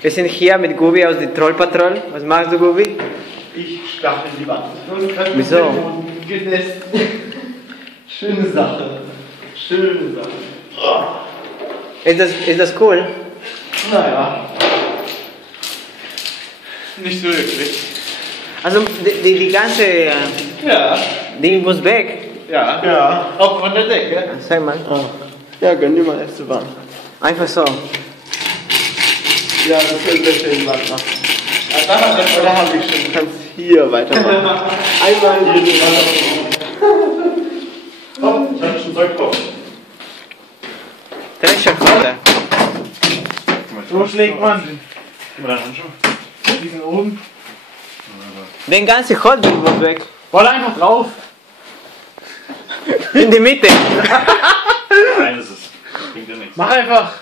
Wir sind hier mit Gubi aus der Trollpatrol. Was machst du, Gubi? Ich stachel die Wand. Wieso? Schöne Sache. Schöne Sache. Oh. Ist das cool? Naja. Nicht so wirklich. Also die ganze Ding muss weg. Ja. Ja. Auch von der Decke. Sag mal. Oh. Ja, gönn dir mal Esteban. Einfach so. Ja, das ist sehr schön Wand machen. Oder habe ich schon? Du kannst hier weitermachen. Einmal hier die Wand. Oh, ich habe schon Zeug drauf. Drescherkohle. So schlägt man. Gib mal deinen Handschuh. Diesen oben. Den ganzen Holzding muss weg. Roll einfach drauf. In die Mitte. Nein, das bringt ja nichts. Mach einfach.